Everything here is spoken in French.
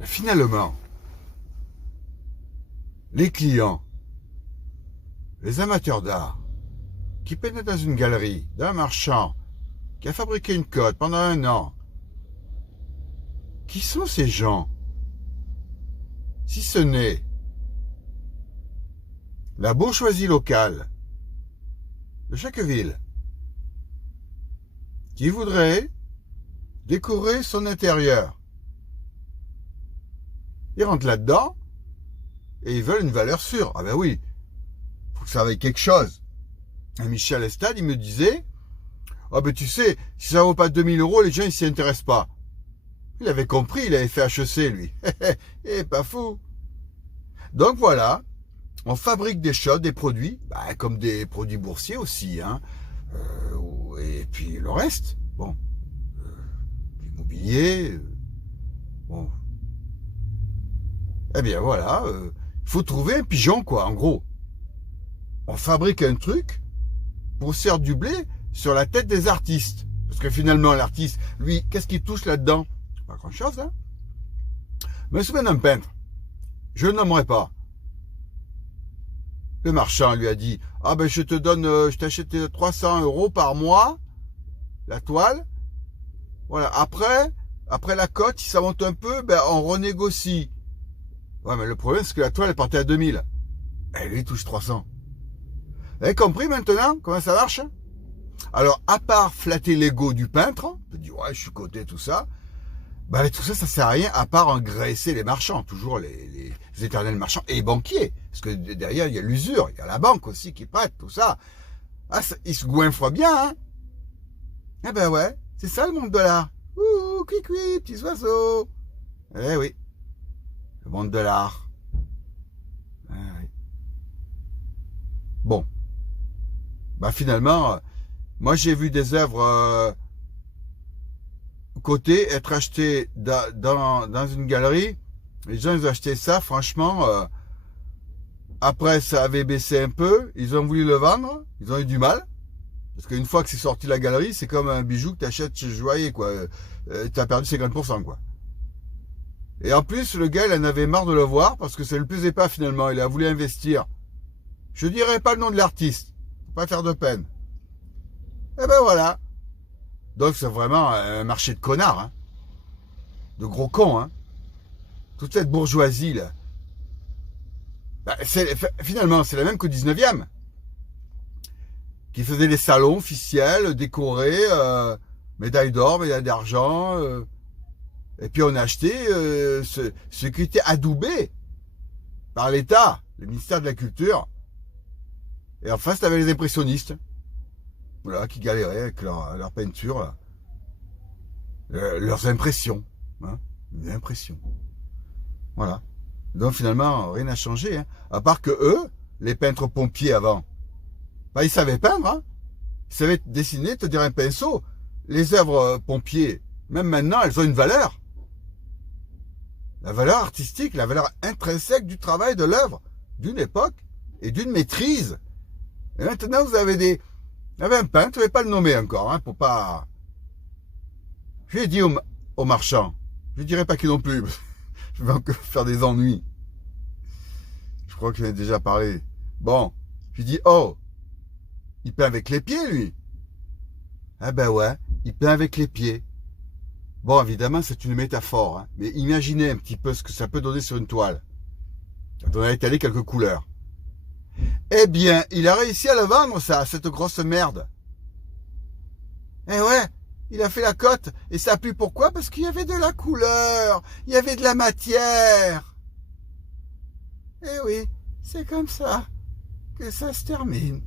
Finalement, les clients, les amateurs d'art, qui pénètrent dans une galerie d'un marchand qui a fabriqué une cote pendant 1 an, qui sont ces gens? Si ce n'est la bourgeoisie locale de chaque ville qui voudrait décorer son intérieur. Ils rentrent là-dedans et ils veulent une valeur sûre. Ah ben oui, faut que ça vaille quelque chose. Et Michel Estade, il me disait, ah ben tu sais, si ça vaut pas 2000 euros, les gens ils s'y intéressent pas. Il avait compris, il avait fait HEC lui. Et pas fou. Donc voilà, on fabrique des choses, des produits, comme des produits boursiers aussi, hein. Et puis le reste, bon, l'immobilier, bon. Eh bien voilà, il faut trouver un pigeon quoi, en gros. On fabrique un truc pour se faire du blé sur la tête des artistes. Parce que finalement, l'artiste, lui, qu'est-ce qu'il touche là-dedans? Pas grand-chose, hein. Je me souviens d'un peintre, je ne le nommerai pas. Le marchand lui a dit, ah ben je te donne, je t'achète 300 euros par mois, la toile. Voilà, après la cote, si ça monte un peu, ben on renégocie. Ouais, mais le problème, c'est que la toile est partie à 2000. Et lui, il touche 300. Vous avez compris maintenant comment ça marche? Alors, à part flatter l'ego du peintre, on peut dire, ouais, je suis coté, tout ça, tout ça, ça sert à rien, à part engraisser les marchands, toujours les éternels marchands et banquiers. Parce que derrière, il y a l'usure, il y a la banque aussi qui prête, tout ça. Ah, ils se goinfrent bien, hein? Eh ben ouais, c'est ça le monde de l'art. Ouh, cui-cui, petits oiseaux. Eh oui, le monde de l'art. Eh oui. Bon. Finalement, moi j'ai vu des œuvres cotées être achetées dans une galerie. Les gens ils ont acheté ça, franchement, après ça avait baissé un peu, ils ont voulu le vendre, ils ont eu du mal. Parce qu'une fois que c'est sorti de la galerie, c'est comme un bijou que tu achètes chez le joaillier, quoi. Tu as perdu 50%, quoi. Et en plus, le gars, il en avait marre de le voir parce que ça ne lui plaisait pas finalement. Il a voulu investir. Je dirais pas le nom de l'artiste. Faut pas faire de peine. Et ben voilà. Donc c'est vraiment un marché de connards, hein. De gros cons, hein. Toute cette bourgeoisie, là. Finalement, c'est la même qu'au 19e. Qui faisait des salons officiels, décorés, médaille d'or, médaille d'argent. Et puis on a acheté ce qui était adoubé par l'État, le ministère de la Culture. Et en face, t'avais les impressionnistes. Voilà, qui galéraient avec leur peinture, là. Leurs impressions. Hein, une impression. Voilà. Donc finalement, rien n'a changé. Hein, à part que eux, les peintres pompiers avant, ils savaient peindre. Hein, ils savaient dessiner, te dire un pinceau. Les œuvres pompiers, même maintenant, elles ont une valeur. La valeur artistique, la valeur intrinsèque du travail de l'œuvre, d'une époque et d'une maîtrise. Et maintenant, vous avez il y avait un peintre, je ne vais pas le nommer encore, hein, pour pas... Je lui ai dit au marchand, je ne dirai pas qui non plus, je vais encore faire des ennuis. Je crois que j'en ai déjà parlé. Bon, je lui dis, oh, il peint avec les pieds, lui. Ah ben ouais, il peint avec les pieds. Bon, évidemment, c'est une métaphore, hein, mais imaginez un petit peu ce que ça peut donner sur une toile. Quand on a étalé quelques couleurs. Eh bien, il a réussi à le vendre, ça, cette grosse merde. Eh ouais, il a fait la cote, et ça a plu pourquoi? Parce qu'il y avait de la couleur, il y avait de la matière. Eh oui, c'est comme ça que ça se termine.